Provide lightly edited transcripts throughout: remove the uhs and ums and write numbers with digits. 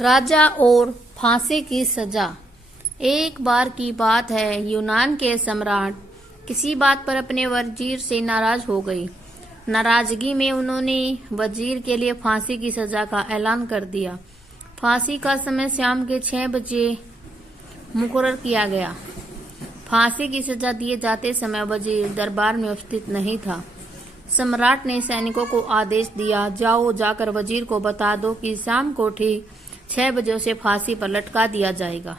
राजा और फांसी की सजा। एक बार की बात है, यूनान के सम्राट किसी बात पर अपने वजीर से नाराज हो गई। नाराजगी में उन्होंने वजीर के लिए फांसी की सजा का ऐलान कर दिया। फांसी का समय शाम के 6 बजे मुकर्रर किया गया। फांसी की सजा दिए जाते समय वजीर दरबार में उपस्थित नहीं था। सम्राट ने सैनिकों को आदेश दिया, जाओ जाकर वजीर को बता दो कि शाम को ठीक 6 बजे उसे फांसी पर लटका दिया जाएगा।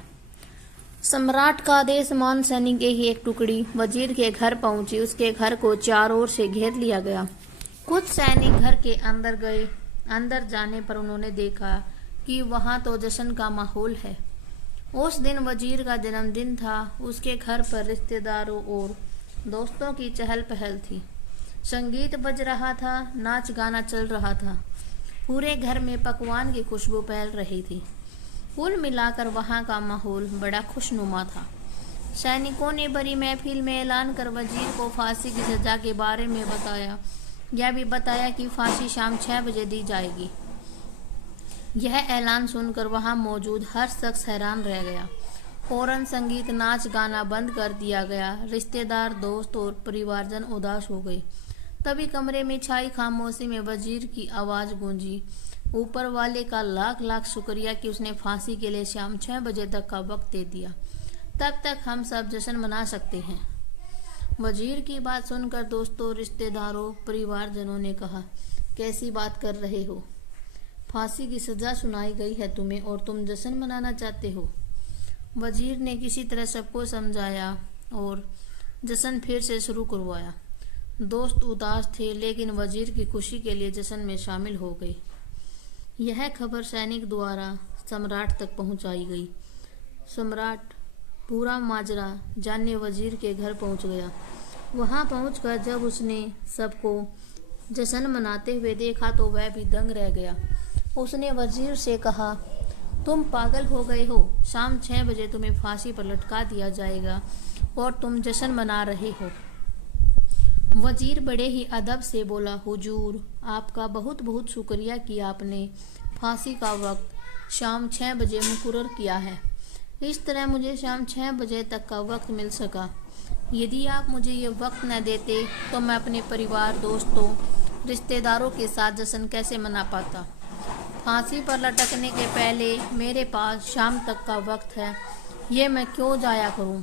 सम्राट का आदेश मान सैनिक की एक टुकड़ी वजीर के घर पहुंची। उसके घर को चारों ओर से घेर लिया गया। कुछ सैनिक घर के अंदर गए। अंदर जाने पर उन्होंने देखा कि वहां तो जश्न का माहौल है। उस दिन वजीर का जन्मदिन था। उसके घर पर रिश्तेदारों और दोस्तों की चहल पहल थी। संगीत बज रहा था, नाच गाना चल रहा था। पूरे घर में पकवान की खुशबू फैल रही थी। कुल मिलाकर वहां का माहौल बड़ा खुशनुमा था। सैनिकों ने बड़ी महफिल में ऐलान कर वजीर को फांसी की सजा के बारे में बताया। यह भी बताया कि फांसी शाम 6 बजे दी जाएगी। यह ऐलान सुनकर वहां मौजूद हर शख्स हैरान रह गया। फौरन संगीत, नाच गाना बंद कर दिया गया। रिश्तेदार, दोस्त और परिवारजन उदास हो गए। तभी कमरे में छाई खामोशी में वजीर की आवाज गूंजी, ऊपर वाले का लाख लाख शुक्रिया कि उसने फांसी के लिए शाम 6 बजे तक का वक्त दे दिया। तब तक हम सब जश्न मना सकते हैं। वजीर की बात सुनकर दोस्तों, रिश्तेदारों, परिवारजनों ने कहा, कैसी बात कर रहे हो? फांसी की सजा सुनाई गई है तुम्हें और तुम जश्न मनाना चाहते हो? वजीर ने किसी तरह सबको समझाया और जश्न फिर से शुरू करवाया। दोस्त उदास थे, लेकिन वजीर की खुशी के लिए जश्न में शामिल हो गए। यह खबर सैनिक द्वारा सम्राट तक पहुंचाई गई। सम्राट पूरा माजरा जानने वजीर के घर पहुंच गया। वहां पहुंचकर जब उसने सबको जश्न मनाते हुए देखा तो वह भी दंग रह गया। उसने वजीर से कहा, तुम पागल हो गए हो? शाम 6 बजे तुम्हें फांसी पर लटका दिया जाएगा और तुम जश्न मना रहे हो। वजीर बड़े ही अदब से बोला, हुजूर, आपका बहुत बहुत शुक्रिया कि आपने फांसी का वक्त शाम 6 बजे मुकर्रर किया है। इस तरह मुझे शाम 6 बजे तक का वक्त मिल सका। यदि आप मुझे ये वक्त न देते तो मैं अपने परिवार, दोस्तों, रिश्तेदारों के साथ जश्न कैसे मना पाता। फांसी पर लटकने के पहले मेरे पास शाम तक का वक्त है, ये मैं क्यों जाया करूं?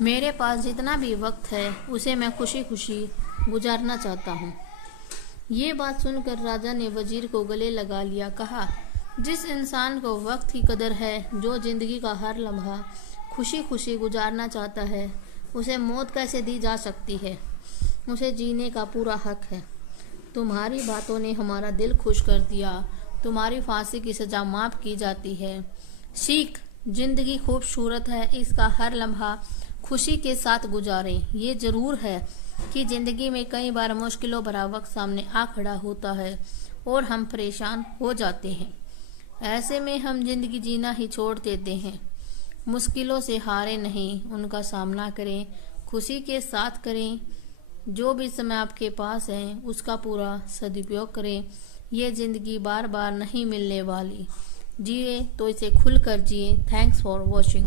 मेरे पास जितना भी वक्त है उसे मैं खुशी खुशी गुजारना चाहता हूँ। ये बात सुनकर राजा ने वजीर को गले लगा लिया। कहा, जिस इंसान को वक्त की कदर है, जो जिंदगी का हर लम्हा खुशी खुशी गुजारना चाहता है, उसे मौत कैसे दी जा सकती है? उसे जीने का पूरा हक है। तुम्हारी बातों ने हमारा दिल खुश कर दिया। तुम्हारी फांसी की सजा माफ की जाती है। सीख, जिंदगी खूबसूरत है, इसका हर लम्हा खुशी के साथ गुजारें। ये जरूर है कि जिंदगी में कई बार मुश्किलों भरा वक्त सामने आ खड़ा होता है और हम परेशान हो जाते हैं। ऐसे में हम जिंदगी जीना ही छोड़ देते हैं। मुश्किलों से हारे नहीं, उनका सामना करें, खुशी के साथ करें। जो भी समय आपके पास है उसका पूरा सदुपयोग करें। ये जिंदगी बार बार नहीं मिलने वाली। जिए तो इसे खुलकर जिए। Thanks for watching.